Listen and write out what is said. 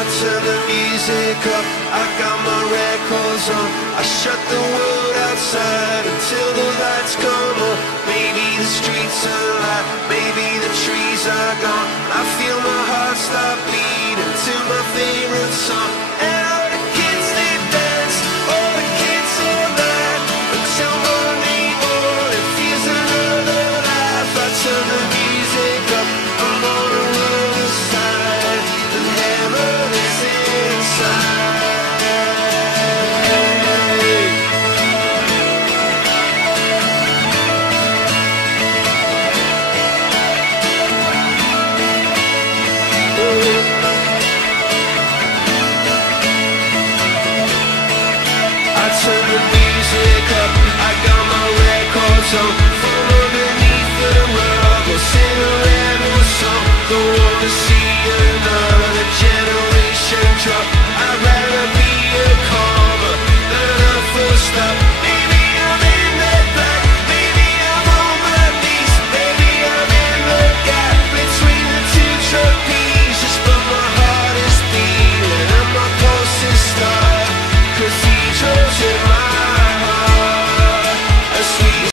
I turn the music up, I got my records on. I shut the world outside until the lights come on. Maybe the streets are alive, maybe the trees are gone. I feel my heart stop beating to my favorite song. And all the kids they dance, all the kids all night, until morning feels another life. I turn the music up, I'm on the other side, and heaven is inside. I turn the music up, I got my records on.